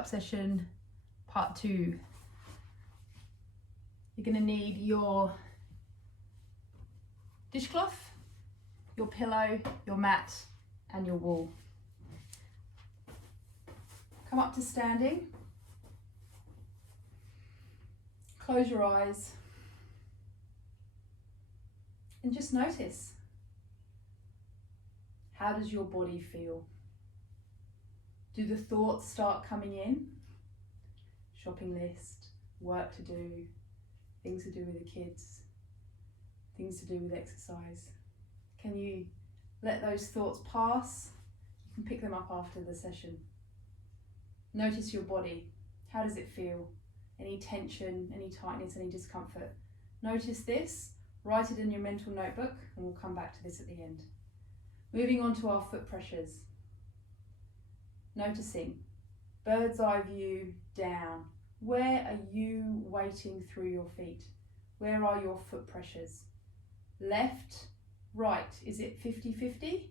up session, part 2. You're going to need your dishcloth, your pillow, your mat and your wool. Come up to standing, close your eyes and just notice, how does your body feel? Do the thoughts start coming in? Shopping list, work to do, things to do with the kids, things to do with exercise. Can you let those thoughts pass? You can pick them up after the session. Notice your body. How does it feel? Any tension, any tightness, any discomfort? Notice this, write it in your mental notebook, and we'll come back to this at the end. Moving on to our foot pressures. Noticing, bird's eye view down. Where are you weighting through your feet? Where are your foot pressures? Left, right, is it 50-50?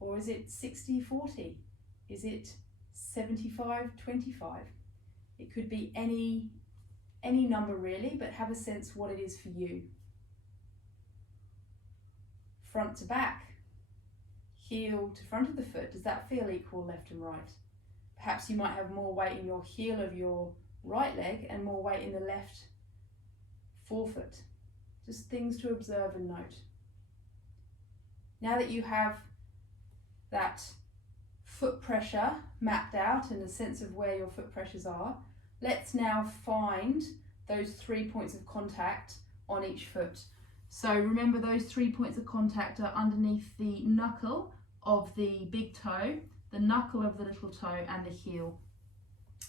Or is it 60-40? Is it 75-25? It could be any number really, but have a sense what it is for you. Front to back, heel to front of the foot, does that feel equal left and right? Perhaps you might have more weight in your heel of your right leg and more weight in the left forefoot. Just things to observe and note. Now that you have that foot pressure mapped out and a sense of where your foot pressures are, let's now find those 3 points of contact on each foot. So remember, those 3 points of contact are underneath the knuckle of the big toe, the knuckle of the little toe and the heel.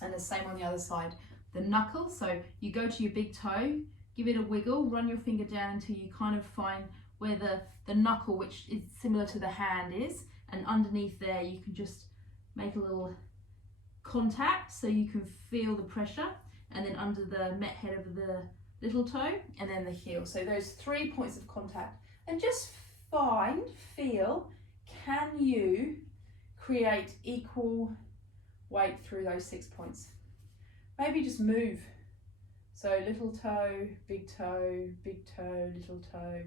And the same on the other side. The knuckle, so you go to your big toe, give it a wiggle, run your finger down until you kind of find where the knuckle, which is similar to the hand, is, and underneath there you can just make a little contact so you can feel the pressure, and then under the met head of the little toe and then the heel. So those 3 points of contact, and just feel, can you create equal weight through those 6 points? Maybe just move. So little toe, little toe,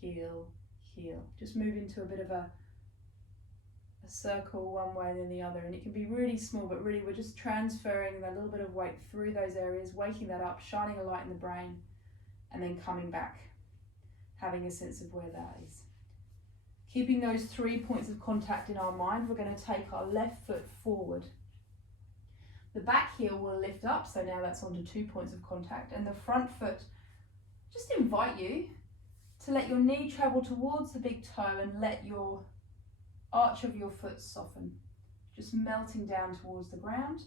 heel, heel. Just move into a bit of a circle one way and then the other, and it can be really small, but really we're just transferring that little bit of weight through those areas, waking that up, shining a light in the brain, and then coming back, having a sense of where that is. Keeping those 3 points of contact in our mind, we're going to take our left foot forward. The back heel will lift up, so now that's onto 2 points of contact, and the front foot, just invite you to let your knee travel towards the big toe and let your arch of your foot soften, just melting down towards the ground.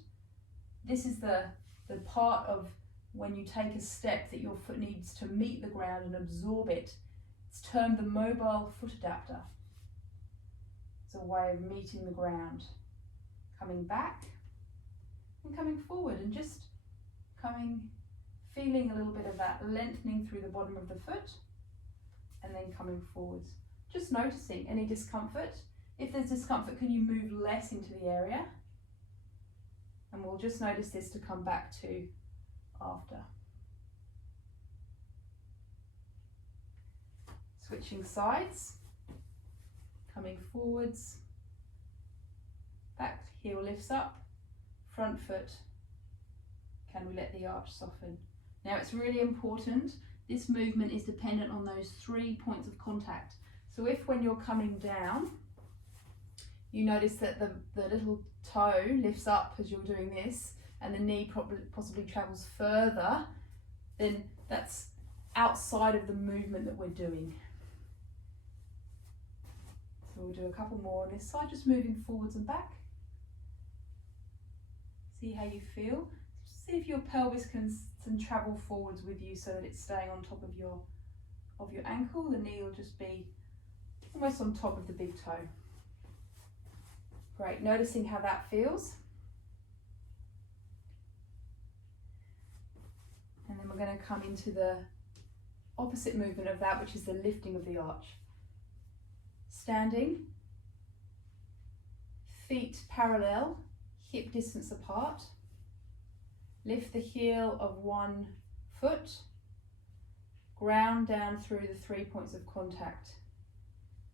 This is the part of when you take a step that your foot needs to meet the ground and absorb it. It's termed the mobile foot adapter. It's a way of meeting the ground, coming back and coming forward, and just feeling a little bit of that lengthening through the bottom of the foot, and then coming forwards. Just noticing any discomfort. If there's discomfort, can you move less into the area? And we'll just notice this to come back to after. Switching sides, coming forwards, back heel lifts up, front foot, can we let the arch soften? Now it's really important, this movement is dependent on those 3 points of contact. So if when you're coming down, you notice that the little toe lifts up as you're doing this, and the knee possibly travels further, then that's outside of the movement that we're doing. So we'll do a couple more on this side, just moving forwards and back. See how you feel. See if your pelvis can travel forwards with you so that it's staying on top of your ankle. The knee will just be almost on top of the big toe. Great, noticing how that feels. And then we're going to come into the opposite movement of that, which is the lifting of the arch. Standing, feet parallel, hip distance apart, Lift the heel of one foot, ground down through the 3 points of contact.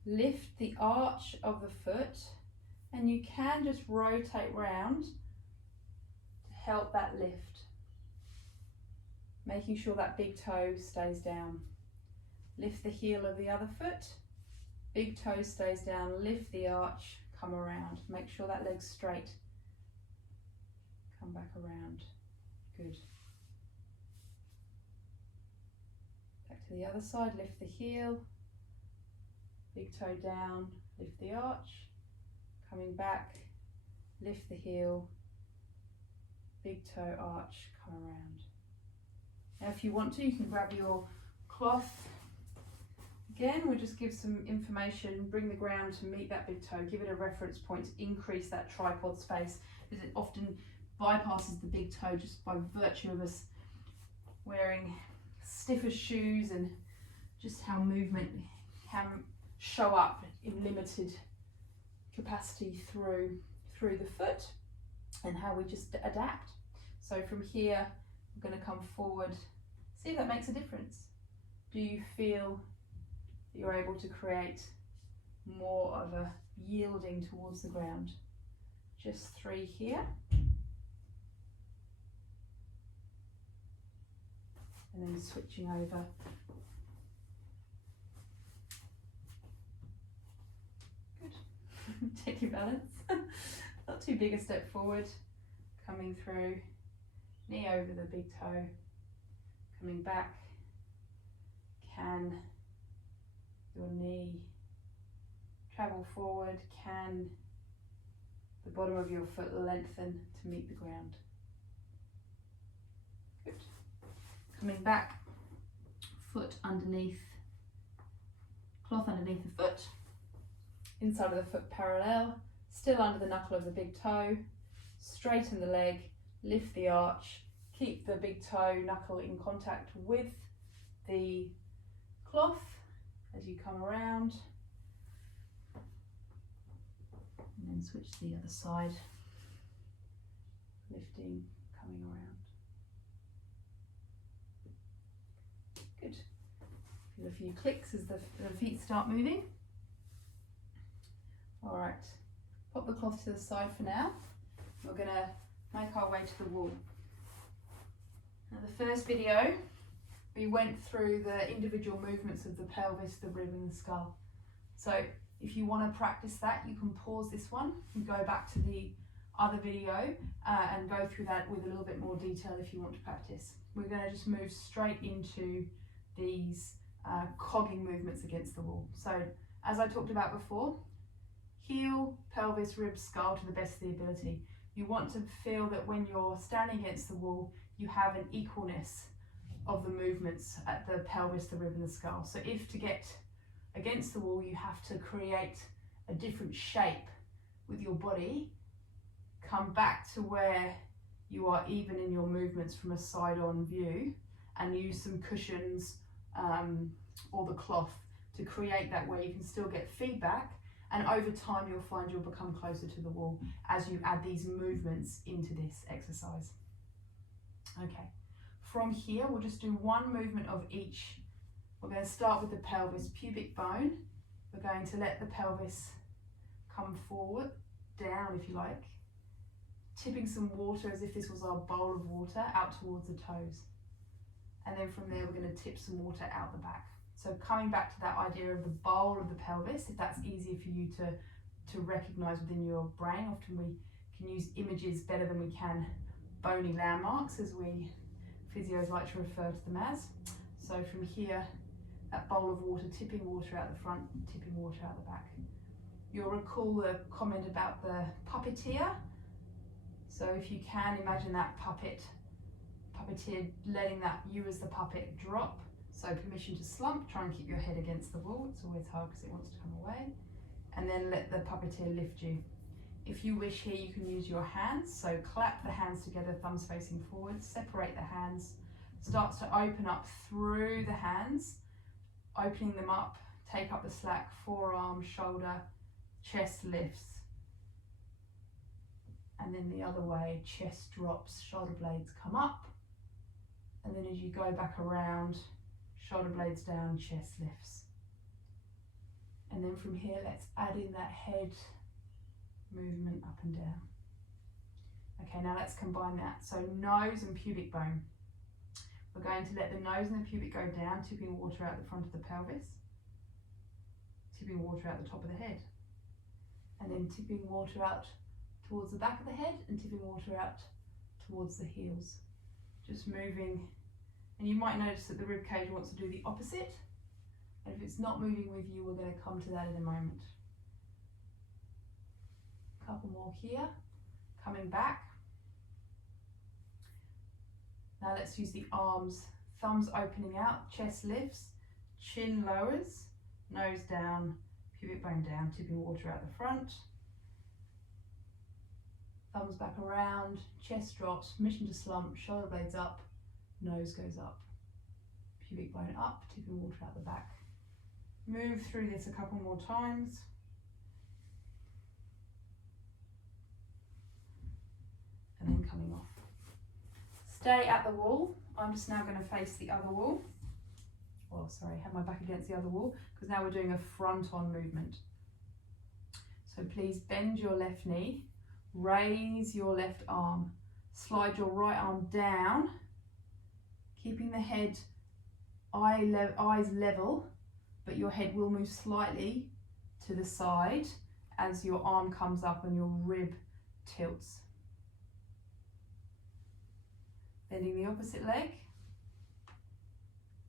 Lift the arch of the foot, and you can just rotate round to help that lift. Making sure that big toe stays down. Lift the heel of the other foot, big toe stays down, lift the arch, come around. Make sure that leg's straight. Come back around. Good. Back to the other side, lift the heel, big toe down, lift the arch, coming back, lift the heel, big toe arch, come around. Now if you want to, you can grab your cloth. Again, we'll just give some information, bring the ground to meet that big toe, give it a reference point to increase that tripod space, because it often bypasses the big toe just by virtue of us wearing stiffer shoes and just how movement can show up in limited capacity through the foot and how we just adapt. So from here, we're going to come forward, see if that makes a difference. Do you feel that you're able to create more of a yielding towards the ground? Just 3 here. And then switching over. Good. Take your balance. Not too big a step forward. Coming through. Knee over the big toe. Coming back. Can your knee travel forward? Can the bottom of your foot lengthen to meet the ground? Good. Coming back, foot underneath, cloth underneath the foot, inside of the foot parallel, still under the knuckle of the big toe, straighten the leg, lift the arch, keep the big toe knuckle in contact with the cloth as you come around, and then switch to the other side, lifting, coming around. Good. Feel a few clicks as the feet start moving. All right, pop the cloth to the side for now. We're going to make our way to the wall. Now the first video, we went through the individual movements of the pelvis, the rib and the skull. So if you want to practice that, you can pause this one and go back to the other video and go through that with a little bit more detail if you want to practice. We're going to just move straight into these cogging movements against the wall. So as I talked about before, heel, pelvis, rib, skull to the best of the ability. You want to feel that when you're standing against the wall, you have an equalness of the movements at the pelvis, the rib and the skull. So if to get against the wall, you have to create a different shape with your body, come back to where you are even in your movements from a side-on view and use some cushions or the cloth to create that where you can still get feedback, and over time you'll find you'll become closer to the wall as you add these movements into this exercise. Okay, from here we'll just do one movement of each. We're going to start with the pelvis, pubic bone. We're going to let the pelvis come forward, down if you like, tipping some water as if this was our bowl of water out towards the toes. And then from there we're going to tip some water out the back. So coming back to that idea of the bowl of the pelvis, if that's easier for you to recognise within your brain. Often we can use images better than we can bony landmarks, as we physios like to refer to them as. So from here, that bowl of water, tipping water out the front, tipping water out the back. You'll recall the comment about the puppeteer. So if you can imagine that puppeteer letting that you as the puppet drop. So permission to slump, try and keep your head against the wall. It's always hard because it wants to come away. And then let the puppeteer lift you. If you wish here, you can use your hands. So clap the hands together, thumbs facing forward, separate the hands. Starts to open up through the hands, opening them up, take up the slack, forearm, shoulder, chest lifts. and then the other way, chest drops, shoulder blades come up, and then as you go back around, shoulder blades down, chest lifts. And then from here, let's add in that head movement up and down. Okay, now let's combine that. So nose and pubic bone. We're going to let the nose and the pubic go down, tipping water out the front of the pelvis, tipping water out the top of the head, and then tipping water out towards the back of the head and tipping water out towards the heels. Just moving, and you might notice that the rib cage wants to do the opposite, and if it's not moving with you, we're going to come to that in a moment. A couple more here, coming back. Now let's use the arms, thumbs opening out, chest lifts, chin lowers, nose down, pubic bone down, tipping water out the front. Thumbs back around, chest drops, mission to slump, shoulder blades up, nose goes up, pubic bone up, tipping water out the back. Move through this a couple more times. And then coming off. Stay at the wall. I'm just now going to face the other wall. Well, sorry, have my back against the other wall, because now we're doing a front-on movement. So please bend your left knee, raise your left arm, slide your right arm down, keeping the head, eyes level, but your head will move slightly to the side as your arm comes up and your rib tilts. Bending the opposite leg.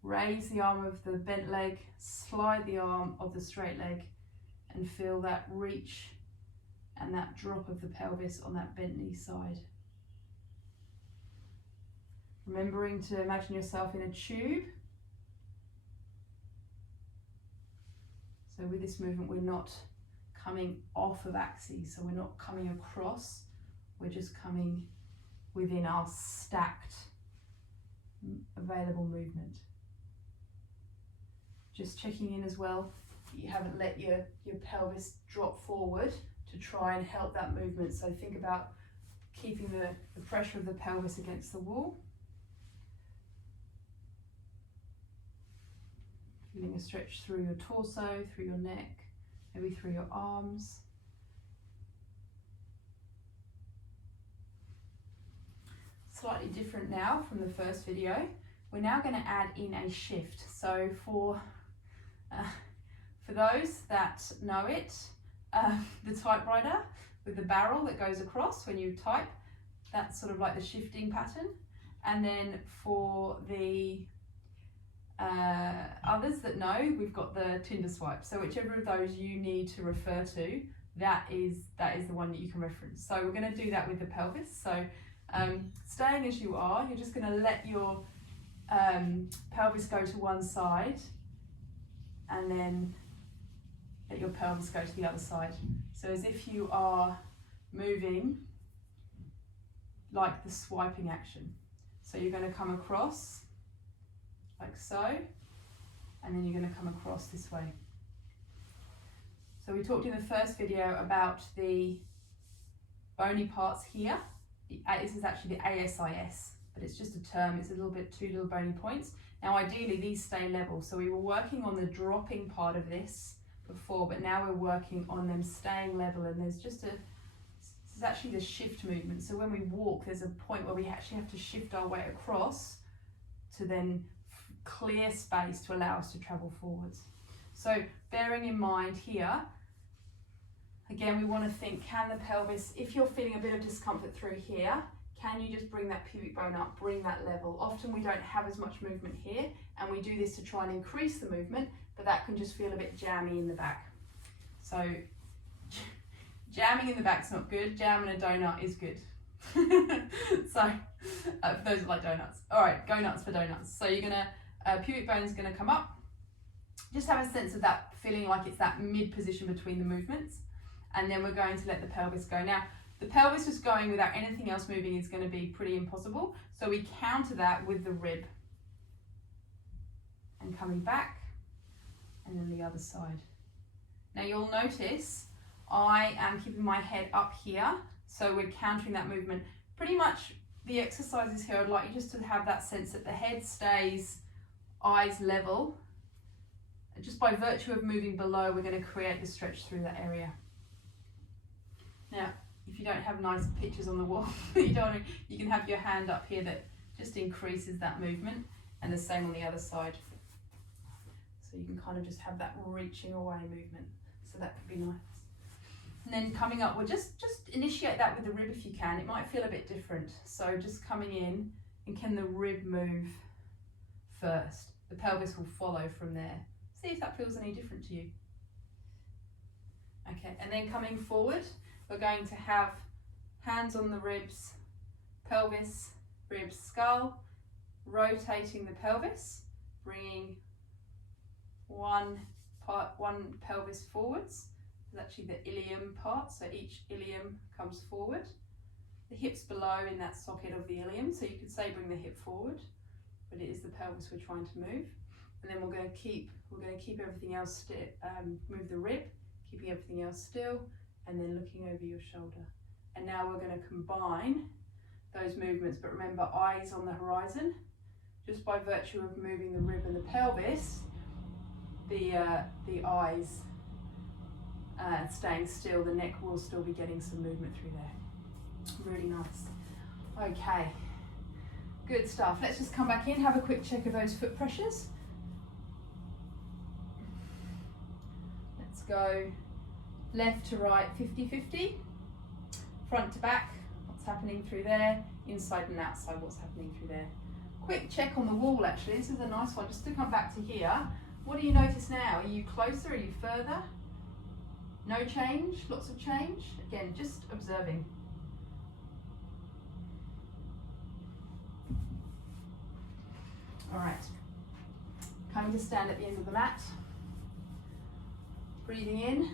Raise the arm of the bent leg, slide the arm of the straight leg, and feel that reach and that drop of the pelvis on that bent knee side. Remembering to imagine yourself in a tube. So with this movement, we're not coming off of axes, so we're not coming across, we're just coming within our stacked available movement. Just checking in as well, you haven't let your pelvis drop forward to try and help that movement. So think about keeping the pressure of the pelvis against the wall. Feeling a stretch through your torso, through your neck, maybe through your arms. Slightly different now from the first video. We're now going to add in a shift. So for those that know it, the typewriter with the barrel that goes across when you type, that's sort of like the shifting pattern. And then for the others that know, we've got the Tinder swipe. So whichever of those you need to refer to, that is the one that you can reference. So we're going to do that with the pelvis. So staying as you are, you're just going to let your pelvis go to one side and then let your pelvis go to the other side. So as if you are moving like the swiping action. So you're going to come across like so, and then you're going to come across this way. So we talked in the first video about the bony parts here. This is actually the ASIS, but it's just a term. It's two little bony points. Now ideally these stay level, so we were working on the dropping part of this before, but now we're working on them staying level, and this is actually the shift movement. So when we walk, there's a point where we actually have to shift our way across to then clear space to allow us to travel forwards. So bearing in mind here, again, we want to think, can the pelvis, if you're feeling a bit of discomfort through here, can you just bring that pubic bone up, bring that level? Often we don't have as much movement here, and we do this to try and increase the movement, but that can just feel a bit jammy in the back. So jamming in the back's not good, jamming a donut is good. So for those that like donuts. All right, go nuts for donuts. So you're gonna, pubic bone's gonna come up. Just have a sense of that, feeling like it's that mid position between the movements. And then we're going to let the pelvis go. Now, the pelvis just going without anything else moving is going to be pretty impossible. So we counter that with the rib. And coming back, and then the other side. Now you'll notice I am keeping my head up here So we're countering that movement. Pretty much the exercises here, I'd like you just to have that sense that the head stays eyes level. Just by virtue of moving below, we're going to create the stretch through that area. Now, if you don't have nice pictures on the wall, you can have your hand up here that just increases that movement, and the same on the other side. So you can kind of just have that reaching away movement. So that could be nice. And then coming up, we'll just initiate that with the rib if you can. It might feel a bit different. So just coming in, and can the rib move first? The pelvis will follow from there. See if that feels any different to you. Okay, and then coming forward, we're going to have hands on the ribs, pelvis, ribs, skull, rotating the pelvis, bringing one pelvis forwards. It's actually the ilium part, so each ilium comes forward. The hips below in that socket of the ilium, so you could say bring the hip forward, but it is the pelvis we're trying to move. And then we're going to keep everything else still, move the rib, keeping everything else still, and then looking over your shoulder. And now we're going to combine those movements, but remember, eyes on the horizon. Just by virtue of moving the rib and the pelvis, the eyes staying still, the neck will still be getting some movement through there. Really nice. Okay, good stuff. Let's just come back in, have a quick check of those foot pressures. Let's go left to right, 50-50. Front to back, what's happening through there. Inside and outside, what's happening through there. Quick check on the wall actually, this is a nice one, just to come back to here. What do you notice now? Are you closer, are you further? No change, lots of change? Again, just observing. All right, coming to stand at the end of the mat. Breathing in,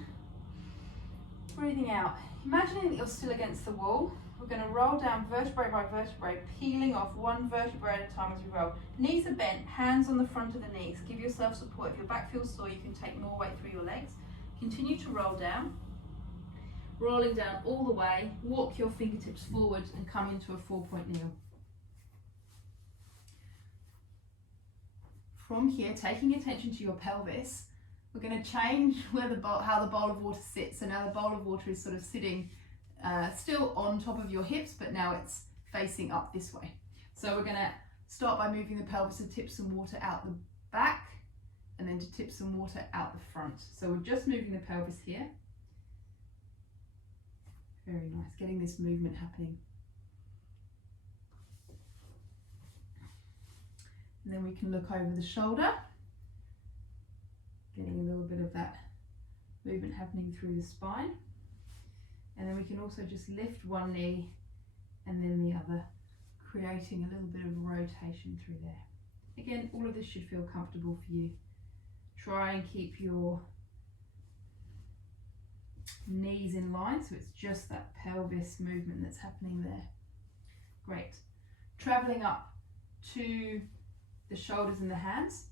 breathing out. Imagining that you're still against the wall. We're going to roll down vertebrae by vertebrae, peeling off one vertebrae at a time as we roll. Knees are bent, hands on the front of the knees. Give yourself support. If your back feels sore, you can take more weight through your legs. Continue to roll down. Rolling down all the way, walk your fingertips forward and come into a 4-point kneel. From here, taking attention to your pelvis, we're going to change how the bowl of water sits. So now the bowl of water is sort of sitting still on top of your hips, but now it's facing up this way. So we're going to start by moving the pelvis to tip some water out the back, and then to tip some water out the front. So we're just moving the pelvis here. Very nice, getting this movement happening. And then we can look over the shoulder, getting a little bit of that movement happening through the spine. And then we can also just lift one knee and then the other, creating a little bit of rotation through there. Again, all of this should feel comfortable for you. Try and keep your knees in line, so it's just that pelvis movement that's happening there. Great. Traveling up to the shoulders and the hands.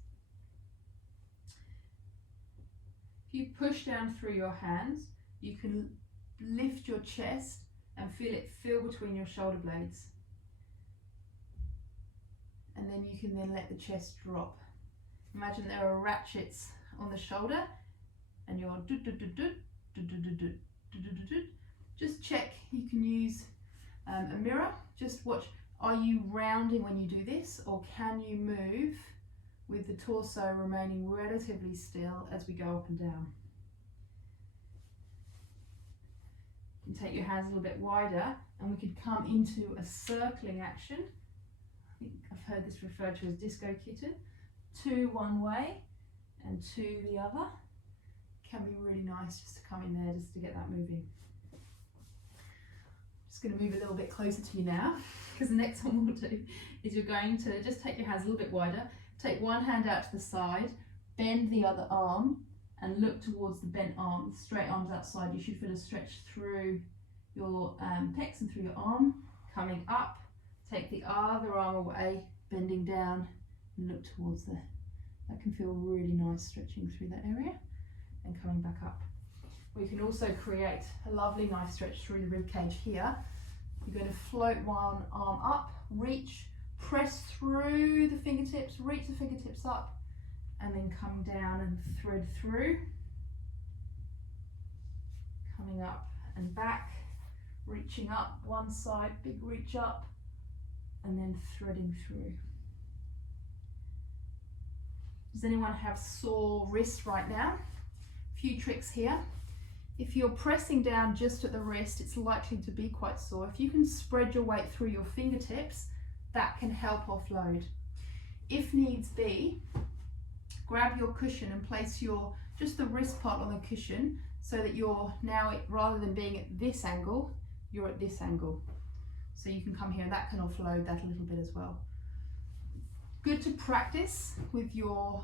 If you push down through your hands, you can lift your chest and feel it fill between your shoulder blades. And then you can then let the chest drop. Imagine there are ratchets on the shoulder and you're just check. You can use a mirror. Just watch, are you rounding when you do this, or can you move with the torso remaining relatively still as we go up and down? You can take your hands a little bit wider and we could come into a circling action. I think I've heard this referred to as disco kitten. 2 one way and 2 the other. Can be really nice just to come in there, just to get that moving. Just going to move a little bit closer to you now, because the next one we'll do is you're going to just take your hands a little bit wider, take one hand out to the side, bend the other arm and look towards the bent arm, straight arms outside. You should feel a stretch through your pecs and through your arm. Coming up, take the other arm away, bending down and look towards there. That can feel really nice, stretching through that area and coming back up. We can also create a lovely nice stretch through the rib cage here. You're going to float one arm up, reach, press through the fingertips, reach the fingertips up, and then come down and thread through. Coming up and back, reaching up one side, big reach up, and then threading through. Does anyone have sore wrists right now? A few tricks here. If you're pressing down just at the wrist, it's likely to be quite sore. If you can spread your weight through your fingertips, that can help offload. If needs be, grab your cushion and place just the wrist part on the cushion so that you're now, rather than being at this angle, you're at this angle. So you can come here and that can offload that a little bit as well. Good to practice with your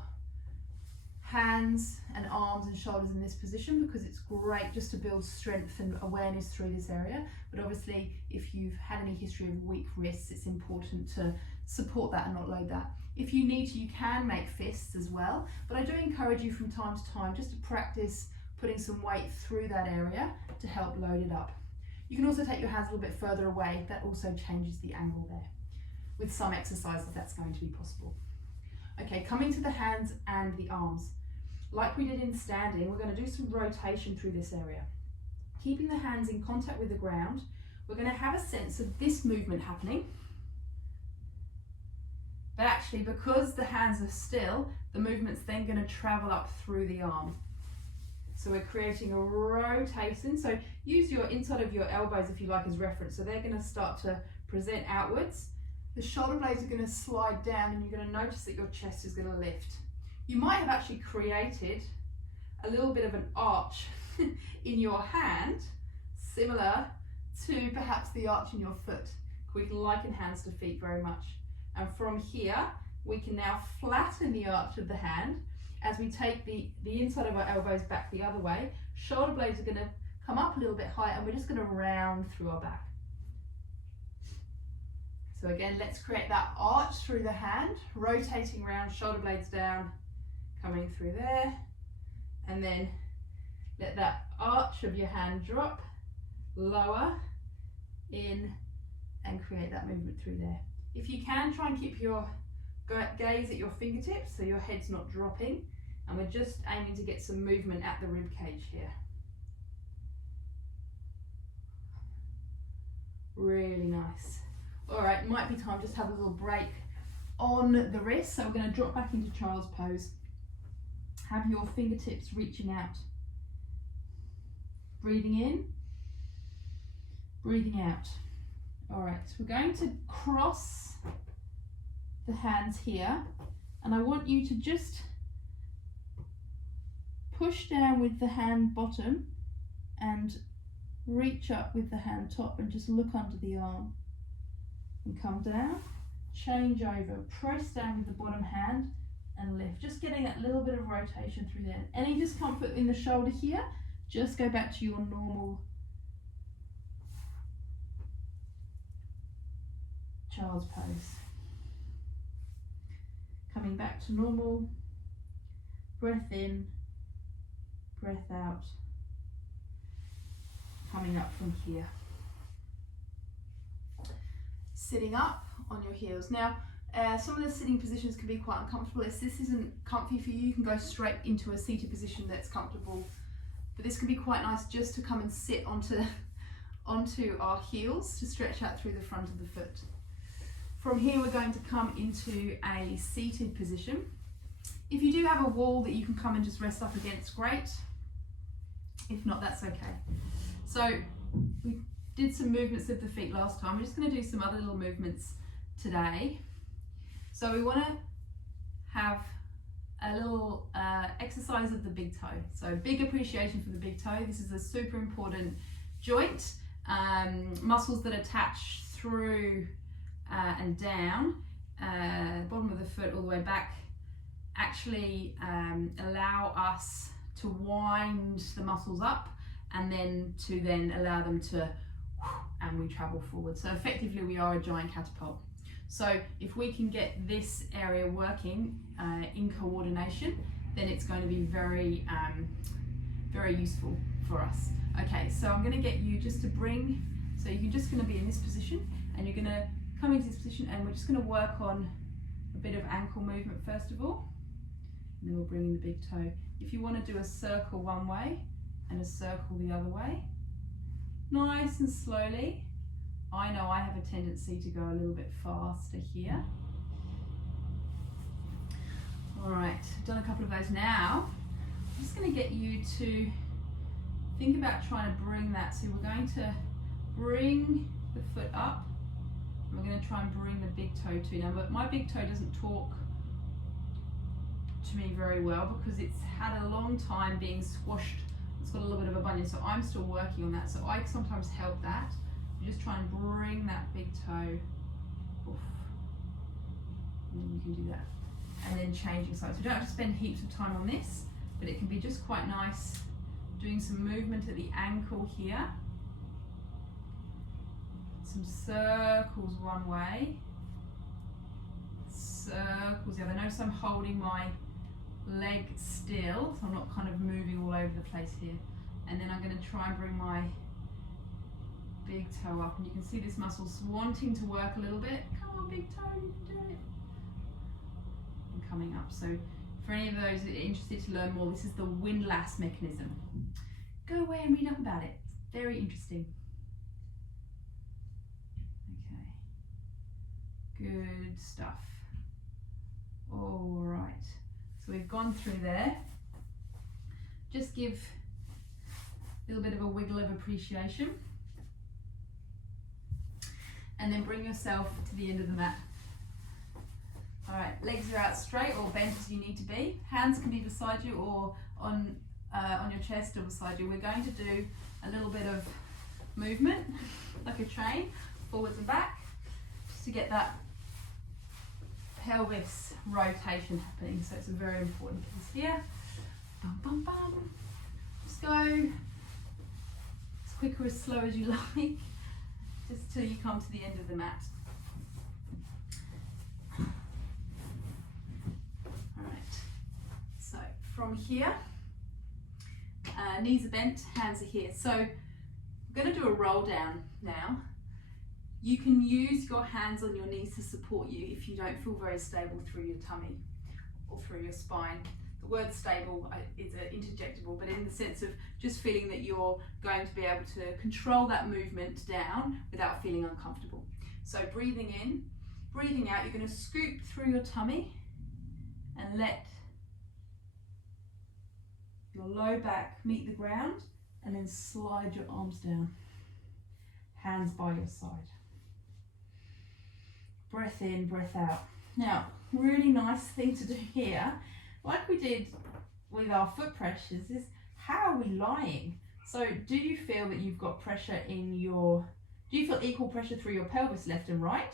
hands and arms and shoulders in this position, because it's great just to build strength and awareness through this area. But obviously, if you've had any history of weak wrists, it's important to support that and not load that. If you need to, you can make fists as well, but I do encourage you from time to time just to practice putting some weight through that area to help load it up. You can also take your hands a little bit further away. That also changes the angle there. With some exercises, that's going to be possible. Okay, coming to the hands and the arms. Like we did in standing, we're going to do some rotation through this area. Keeping the hands in contact with the ground, we're going to have a sense of this movement happening. But actually, because the hands are still, the movement's then going to travel up through the arm. So we're creating a rotation. So use your inside of your elbows, if you like, as reference. So they're going to start to present outwards. The shoulder blades are going to slide down, and you're going to notice that your chest is going to lift. You might have actually created a little bit of an arch in your hand, similar to perhaps the arch in your foot. We can liken hands to feet very much. And from here, we can now flatten the arch of the hand as we take the inside of our elbows back the other way. Shoulder blades are going to come up a little bit higher, and we're just going to round through our back. So again, let's create that arch through the hand, rotating around, shoulder blades down, coming through there, and then let that arch of your hand drop, lower, in, and create that movement through there. If you can, try and keep your gaze at your fingertips so your head's not dropping, and we're just aiming to get some movement at the rib cage here. Really nice. All right, might be time just to have a little break on the wrist. So we're going to drop back into child's pose. Have your fingertips reaching out. Breathing in, breathing out. All right, so we're going to cross the hands here, and I want you to just push down with the hand bottom and reach up with the hand top and just look under the arm. And come down, change over, press down with the bottom hand and lift. Just getting that little bit of rotation through there. Any discomfort in the shoulder here, just go back to your normal child's pose. Coming back to normal, breath in, breath out, coming up from here. Sitting up on your heels. Now, some of the sitting positions can be quite uncomfortable. If this isn't comfy for you, you can go straight into a seated position that's comfortable. But this can be quite nice just to come and sit onto our heels to stretch out through the front of the foot. From here, we're going to come into a seated position. If you do have a wall that you can come and just rest up against, great. If not, that's okay. So we did some movements of the feet last time. We're just going to do some other little movements today. So we want to have a little exercise of the big toe. So big appreciation for the big toe. This is a super important joint. Muscles that attach through and down, bottom of the foot all the way back, actually allow us to wind the muscles up and then allow them to, and we travel forward. So effectively we are a giant catapult. So if we can get this area working in coordination, then it's going to be very, very useful for us. Okay, so I'm going to get you just to bring, so you're just going to be in this position and you're going to come into this position and we're just going to work on a bit of ankle movement first of all. And then we'll bring in the big toe. If you want to do a circle one way and a circle the other way, nice and slowly. I know I have a tendency to go a little bit faster here. All right, I've done a couple of those now. I'm just going to get you to think about trying to bring that. So we're going to bring the foot up. And we're going to try and bring the big toe too. Now, but my big toe doesn't talk to me very well because it's had a long time being squashed. It's got a little bit of a bunion, so I'm still working on that. So I sometimes help that. You just try and bring that big toe. Oof. And then you can do that. And then changing sides. We don't have to spend heaps of time on this, but it can be just quite nice doing some movement at the ankle here. Some circles one way, circles the other. Notice I'm holding my leg still, so I'm not kind of moving all over the place here. And then I'm going to try and bring my big toe up, and you can see this muscle's wanting to work a little bit. Come on, big toe, you can do it. And coming up. So for any of those that are interested to learn more, this is the windlass mechanism. Go away and read up about it. It's very interesting. Okay, good stuff. All right, so we've gone through there. Just give a little bit of a wiggle of appreciation. And then bring yourself to the end of the mat. All right, legs are out straight or bent as you need to be. Hands can be beside you or on your chest or beside you. We're going to do a little bit of movement, like a train, forwards and back, just to get that pelvis rotation happening. So it's a very important piece here. Bum, bum, bum. Just go as quick or as slow as you like, just till you come to the end of the mat. All right, so from here, knees are bent, hands are here. So we're going to do a roll down now. You can use your hands on your knees to support you if you don't feel very stable through your tummy or through your spine. The word stable is interjectable, but in the sense of just feeling that you're going to be able to control that movement down without feeling uncomfortable. So breathing in, breathing out, you're going to scoop through your tummy and let your low back meet the ground, and then slide your arms down, hands by your side. Breath in, breath out. Now, really nice thing to do here, like we did with our foot pressures, is how are we lying? So do you feel that you've got pressure in your, do you feel equal pressure through your pelvis left and right?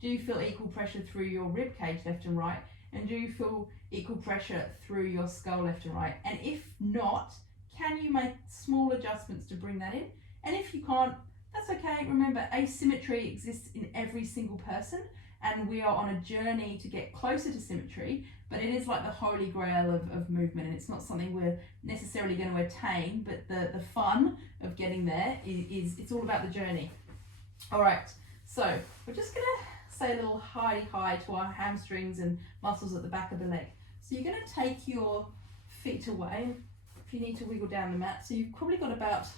Do you feel equal pressure through your rib cage left and right? And do you feel equal pressure through your skull left and right? And if not, can you make small adjustments to bring that in? And if you can't, that's okay. Remember, asymmetry exists in every single person, and we are on a journey to get closer to symmetry, but it is like the holy grail of movement, and it's not something we're necessarily going to attain, but the fun of getting there is it's all about the journey. All right, so we're just going to say a little hi to our hamstrings and muscles at the back of the leg. So you're going to take your feet away if you need to wiggle down the mat. So you've probably got about,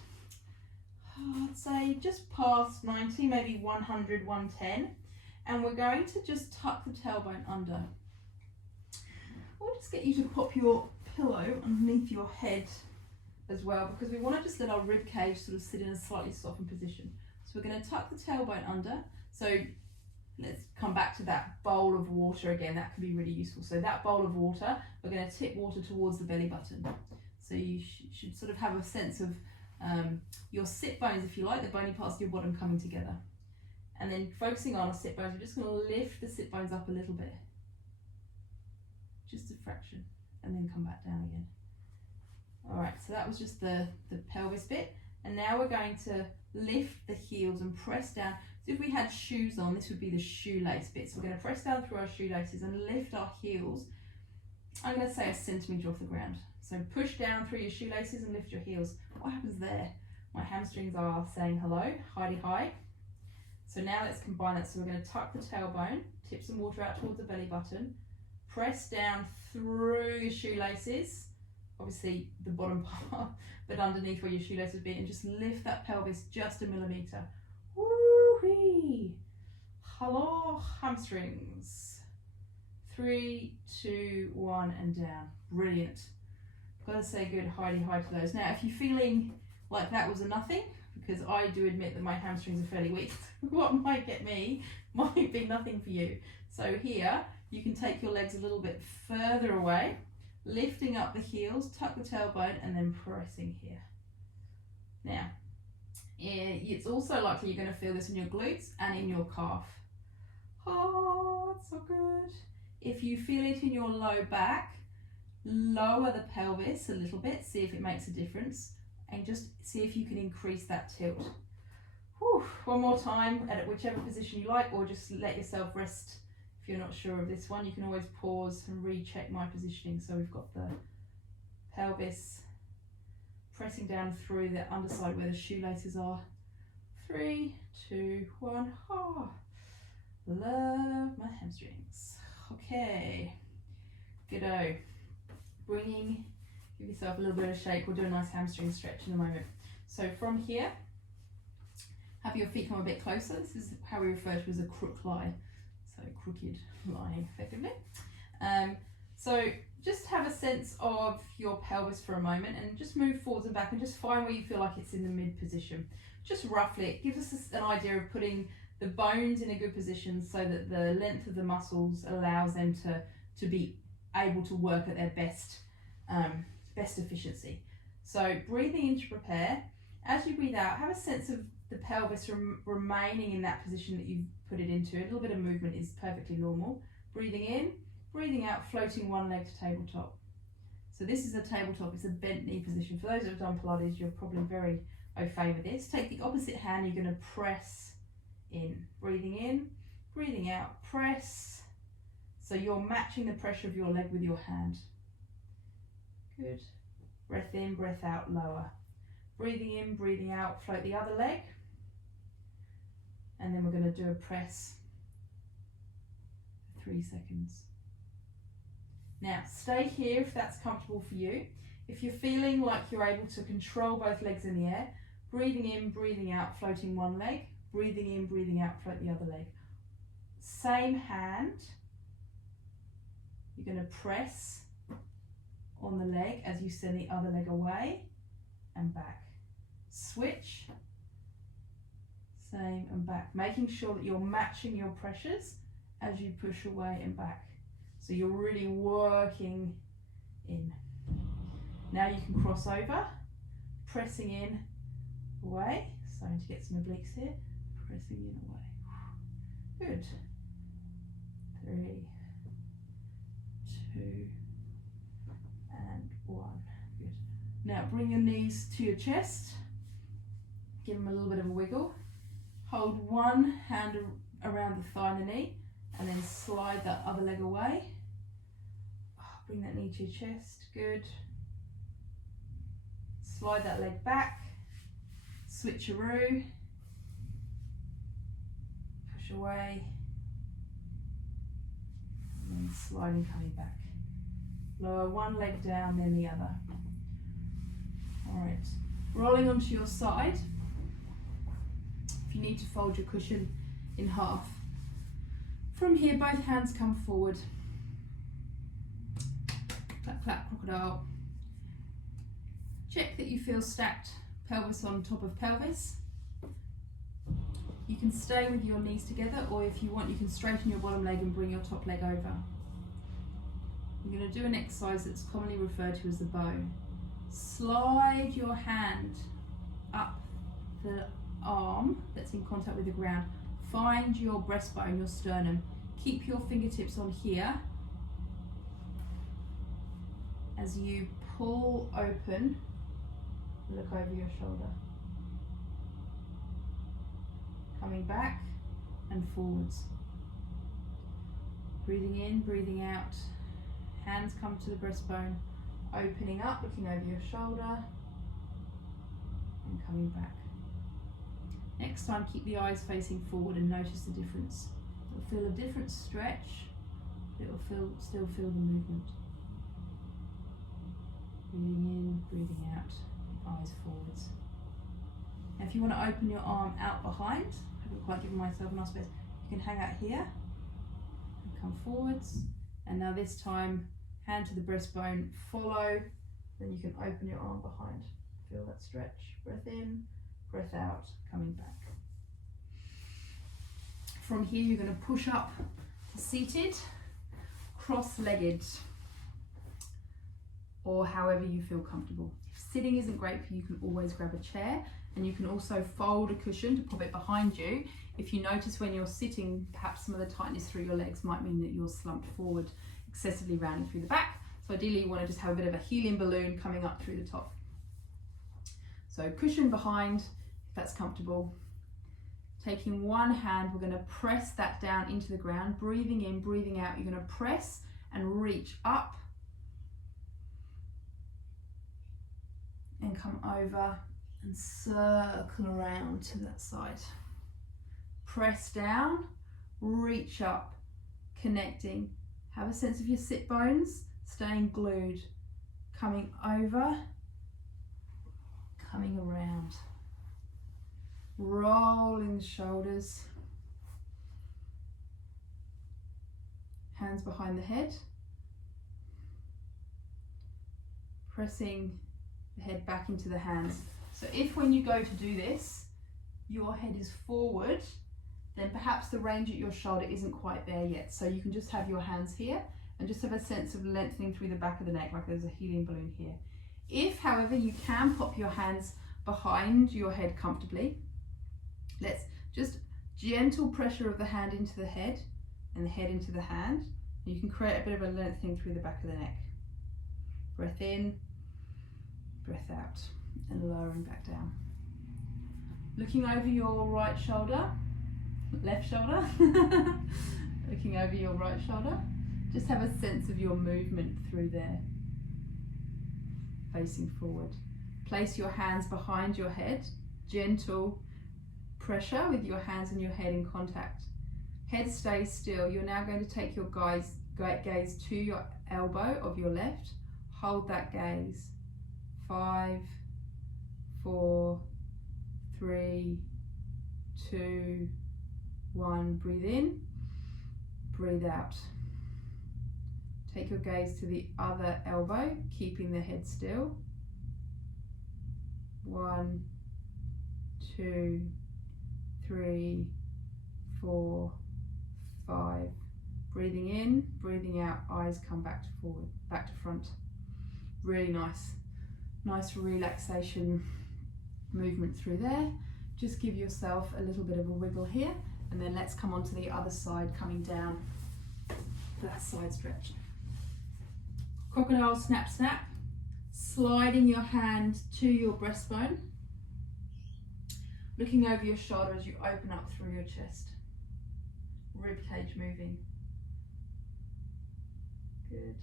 I'd say just past 90, maybe 100, 110. And we're going to just tuck the tailbone under. We'll just get you to pop your pillow underneath your head as well, because we want to just let our rib cage sort of sit in a slightly softened position. So we're going to tuck the tailbone under. So let's come back to that bowl of water again. That can be really useful. So that bowl of water, we're going to tip water towards the belly button. So you should sort of have a sense of your sit bones, if you like, the bony parts of your bottom coming together. And then focusing on our sit bones, we're just going to lift the sit bones up a little bit. Just a fraction. And then come back down again. All right, so that was just the pelvis bit. And now we're going to lift the heels and press down. So if we had shoes on, this would be the shoelace bit. So we're going to press down through our shoelaces and lift our heels I'm going to say a centimetre off the ground. So push down through your shoelaces and lift your heels. What happens there? My hamstrings are saying hello, hidey hi. So now let's combine that. So we're going to tuck the tailbone, tip some water out towards the belly button, press down through your shoelaces, obviously the bottom part, but underneath where your shoelaces would be, and just lift that pelvis just a millimetre. Woo-wee! Hello, hamstrings. 3, 2, 1, and down. Brilliant. Gotta say good hidey hi to those. Now, if you're feeling like that was a nothing, because I do admit that my hamstrings are fairly weak, what might get me might be nothing for you. So here, you can take your legs a little bit further away, lifting up the heels, tuck the tailbone, and then pressing here. Now, it's also likely you're going to feel this in your glutes and in your calf. Oh, it's so good. If you feel it in your low back, lower the pelvis a little bit, see if it makes a difference, and just see if you can increase that tilt. Whew. One more time at whichever position you like, or just let yourself rest. If you're not sure of this one, you can always pause and recheck my positioning. So we've got the pelvis pressing down through the underside where the shoelaces are. 3, 2, 1. Ah, love my hamstrings. Okay, goodo. Give yourself a little bit of shake. We'll do a nice hamstring stretch in a moment. So from here, have your feet come a bit closer. This is how we refer to as a crook lie. So crooked lying, effectively. So just have a sense of your pelvis for a moment and just move forwards and back and just find where you feel like it's in the mid position. Just roughly, it gives us an idea of putting the bones in a good position so that the length of the muscles allows them to be able to work at their best efficiency. So breathing in to prepare. As you breathe out, have a sense of the pelvis remaining in that position that you've put it into. A little bit of movement is perfectly normal. Breathing in, breathing out, floating one leg to tabletop. So this is a tabletop, it's a bent knee position. For those that have done Pilates, you're probably very au fait with this. Take the opposite hand, you're going to press in, breathing out, press. So you're matching the pressure of your leg with your hand. Good. Breath in, breath out, lower. Breathing in, breathing out, float the other leg. And then we're going to do a press for 3 seconds. Now, stay here if that's comfortable for you. If you're feeling like you're able to control both legs in the air, breathing in, breathing out, floating one leg. Breathing in, breathing out, float the other leg. Same hand. You're going to press on the leg as you send the other leg away and back. Switch, same and back, making sure that you're matching your pressures as you push away and back. So you're really working in. Now you can cross over, pressing in, away, starting to get some obliques here, pressing in, away. Good. 3, 2, and 1. Good. Now bring your knees to your chest. Give them a little bit of a wiggle. Hold one hand around the thigh and the knee, and then slide that other leg away. Bring that knee to your chest. Good. Slide that leg back. Switcheroo. Push away. And then sliding, coming back. Lower one leg down, then the other. All right. Rolling onto your side. If you need to fold your cushion in half. From here, both hands come forward. Clap, clap, crocodile. Check that you feel stacked pelvis on top of pelvis. You can stay with your knees together, or if you want, you can straighten your bottom leg and bring your top leg over. You're going to do an exercise that's commonly referred to as the bone. Slide your hand up the arm that's in contact with the ground. Find your breastbone, your sternum. Keep your fingertips on here as you pull open. Look over your shoulder. Coming back and forwards. Breathing in, breathing out. Hands come to the breastbone, opening up, looking over your shoulder, and coming back. Next time, keep the eyes facing forward and notice the difference. You'll feel a different stretch, but it will still feel the movement. Breathing in, breathing out, eyes forwards. Now if you want to open your arm out behind, I haven't quite given myself enough space, you can hang out here and come forwards. And now this time, hand to the breastbone, follow, then you can open your arm behind. Feel that stretch, breath in, breath out, coming back. From here you're going to push up to seated, cross-legged, or however you feel comfortable. If sitting isn't great for you, you can always grab a chair, and you can also fold a cushion to pop it behind you. If you notice when you're sitting, perhaps some of the tightness through your legs might mean that you're slumped forward, excessively rounding through the back. So ideally you want to just have a bit of a helium balloon coming up through the top. So cushion behind, if that's comfortable. Taking one hand, we're going to press that down into the ground, breathing in, breathing out. You're going to press and reach up and come over and circle around to that side. Press down, reach up, connecting. Have a sense of your sit bones staying glued, coming over, coming around. Rolling the shoulders, hands behind the head, pressing the head back into the hands. So if when you go to do this, your head is forward, then perhaps the range at your shoulder isn't quite there yet. So you can just have your hands here and just have a sense of lengthening through the back of the neck, like there's a helium balloon here. If, however, you can pop your hands behind your head comfortably, let's just gentle pressure of the hand into the head and the head into the hand. And you can create a bit of a lengthening through the back of the neck. Breath in, breath out, and lowering back down. Looking over your right shoulder, left shoulder, looking over your right shoulder. Just have a sense of your movement through there, facing forward. Place your hands behind your head, gentle pressure with your hands and your head in contact. Head stays still. You're now going to take your gaze to your elbow of your left. Hold that gaze. 5, 4, 3, 2, 1. Breathe in, breathe out. Take your gaze to the other elbow, keeping the head still. 1, 2, 3, 4, 5. Breathing in, breathing out, eyes come back to forward, back to front. Really nice. Nice relaxation movement through there. Just give yourself a little bit of a wiggle here, and then let's come on to the other side, coming down that side stretch. Crocodile snap, snap. Sliding your hand to your breastbone. Looking over your shoulder as you open up through your chest. Rib cage moving. Good.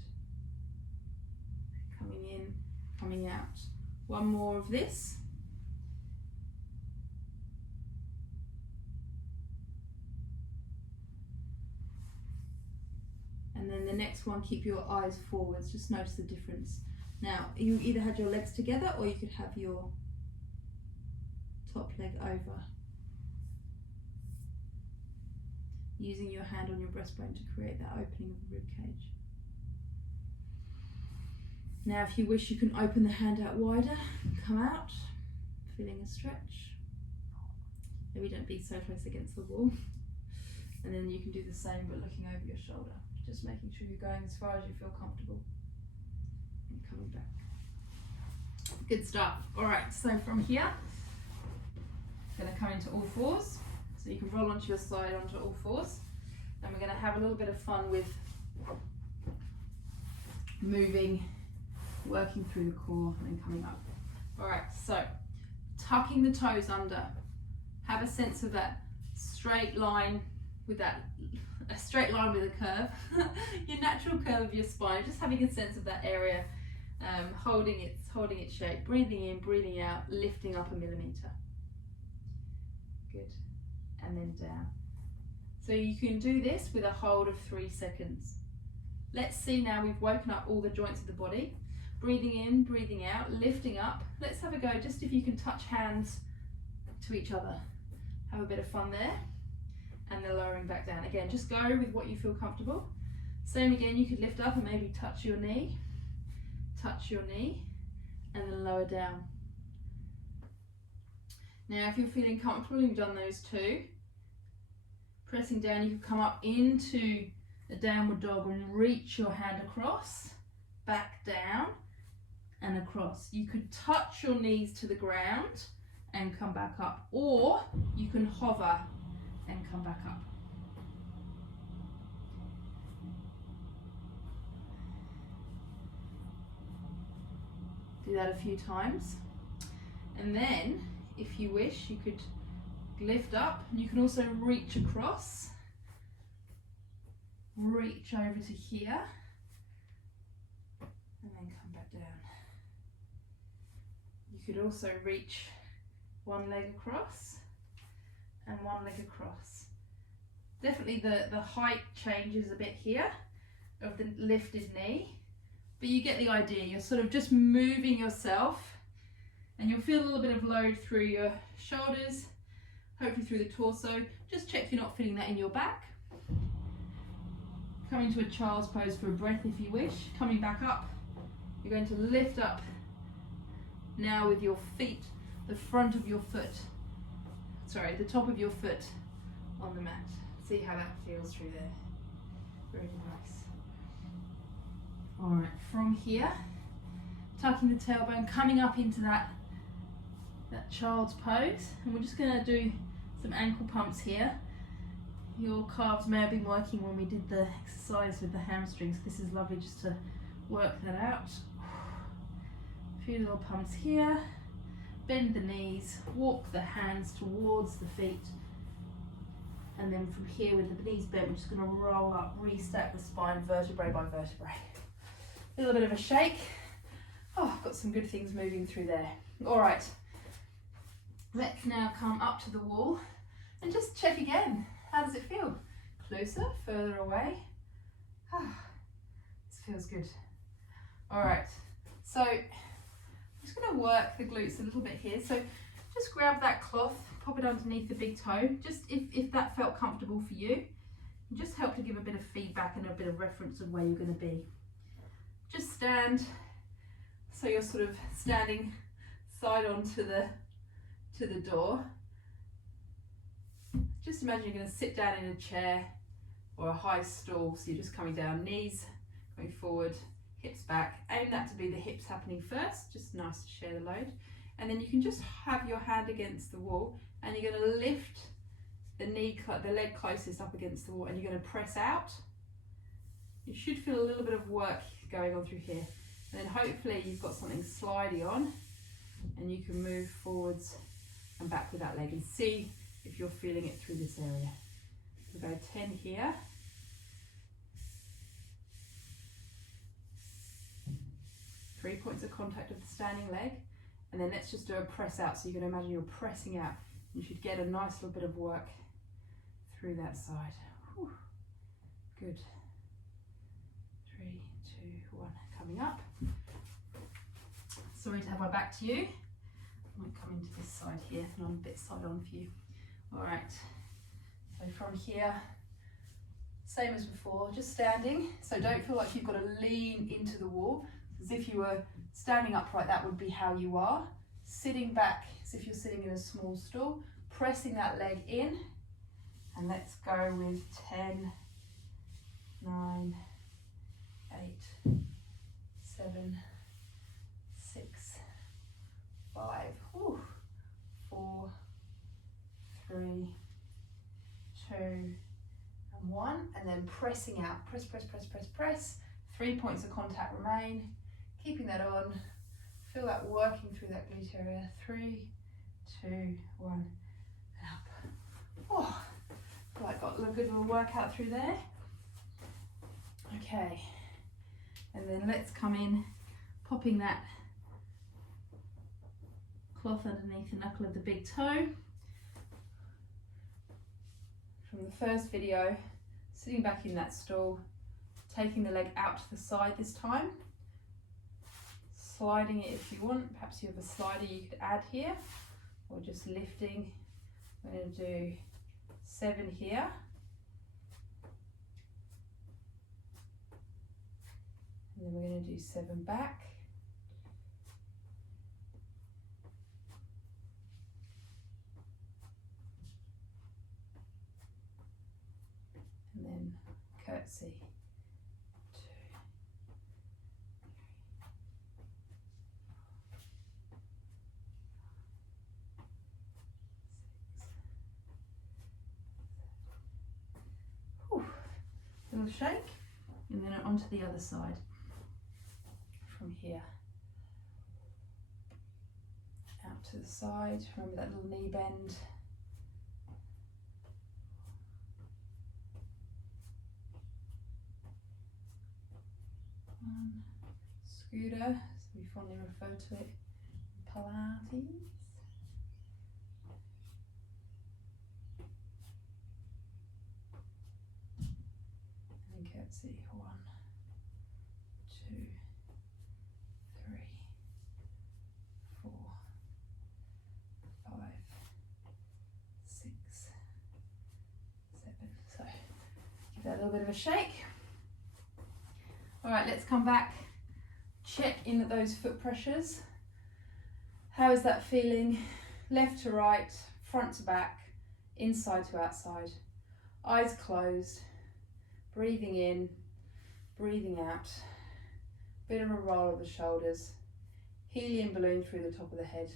Coming in, coming out. One more of this. And then the next one, keep your eyes forwards. Just notice the difference. Now, you either had your legs together or you could have your top leg over. Using your hand on your breastbone to create that opening of the rib cage. Now, if you wish, you can open the hand out wider, come out, feeling a stretch. Maybe don't be so close against the wall. And then you can do the same, but looking over your shoulder. Just making sure you're going as far as you feel comfortable. And coming back. Good stuff. All right, so from here, going to come into all fours. So you can roll onto your side onto all fours. And we're going to have a little bit of fun with moving, working through the core and then coming up. All right, so tucking the toes under. Have a sense of that straight line with that a straight line with a curve, your natural curve of your spine, just having a sense of that area, holding its shape, breathing in, breathing out, lifting up 1 millimeter. Good, and then down. So you can do this with a hold of 3 seconds. Let's see now we've woken up all the joints of the body. Breathing in, breathing out, lifting up. Let's have a go, just if you can touch hands to each other. Have a bit of fun there. And then lowering back down. Again, just go with what you feel comfortable. Same again, you could lift up and maybe touch your knee, and then lower down. Now, if you're feeling comfortable, you've done those 2. Pressing down, you can come up into a downward dog and reach your hand across, back down and across. You could touch your knees to the ground and come back up, or you can hover and come back up. Do that a few times. And then, if you wish, you could lift up, and you can also reach across. Reach over to here, and then come back down. You could also reach one leg across and one leg across. Definitely the height changes a bit here of the lifted knee, but you get the idea. You're sort of just moving yourself, and you'll feel a little bit of load through your shoulders, hopefully through the torso. Just check you're not feeling that in your back. Coming to a child's pose for a breath if you wish. Coming back up, you're going to lift up now with your feet, the front of your foot, sorry, the top of your foot on the mat. See how that feels through there. Very nice. All right, from here, tucking the tailbone, coming up into that child's pose, and we're just going to do some ankle pumps here. Your calves may have been working when we did the exercise with the hamstrings. This is lovely just to work that out. A few little pumps here. Bend the knees, walk the hands towards the feet, and then from here with the knees bent, we're just going to roll up, restack the spine vertebrae by vertebrae. A little bit of a shake. Oh, I've got some good things moving through there. All right, let's now come up to the wall and just check again. How does it feel? Closer, further away? Ah, this feels good. All right, so I'm just going to work the glutes a little bit here. So just grab that cloth, pop it underneath the big toe, just if that felt comfortable for you. And just help to give a bit of feedback and a bit of reference of where you're going to be. Just stand, so you're sort of standing side on to the door. Just imagine you're going to sit down in a chair or a high stool, so you're just coming down, knees going forward, hips back. Aim that to be the hips happening first, just nice to share the load. And then you can just have your hand against the wall, and you're going to lift the leg closest up against the wall, and you're going to press out. You should feel a little bit of work going on through here. And then hopefully you've got something slidey on, and you can move forwards and back with that leg and see if you're feeling it through this area. We'll go 10 here. Three points of contact of the standing leg, and then let's just do a press out. So you're going to imagine you're pressing out. You should get a nice little bit of work through that side. Whew. Good. 3, 2, 1. Coming up. Sorry to have my back to you. I might come into this side here, and I'm a bit side on for you. All right, so from here, same as before, just standing. So don't feel like you've got to lean into the wall. As if you were standing upright, that would be how you are. Sitting back as if you're sitting in a small stool, pressing that leg in, and let's go with 10, 9, 8, 7, 6, 5, 4, 3, 2, and 1, and then pressing out. Press, press, press, press, press. 3 points of contact remain. Keeping that on. Feel that working through that glute area. 3, 2, 1, and up. Oh, like got a good little workout through there. Okay, and then let's come in, popping that cloth underneath the knuckle of the big toe. From the first video, sitting back in that stool, taking the leg out to the side this time, sliding it if you want. Perhaps you have a slider you could add here, or just lifting. We're going to do 7 here. And then we're going to do 7 back. And then curtsy. 2, 3, 4, 5, 6. Little shake, and then onto the other side from here. Out to the side, remember that little knee bend. One, scooter, as we fondly refer to it, Pilates. And curtsy, 1, 2, 3, 4, 5, 6, 7. So give that a little bit of a shake. All right, let's come back, check in at those foot pressures. How is that feeling? Left to right, front to back, inside to outside. Eyes closed, breathing in, breathing out. Bit of a roll of the shoulders. Helium balloon through the top of the head.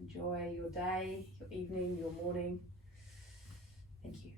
Enjoy your day, your evening, your morning. Thank you.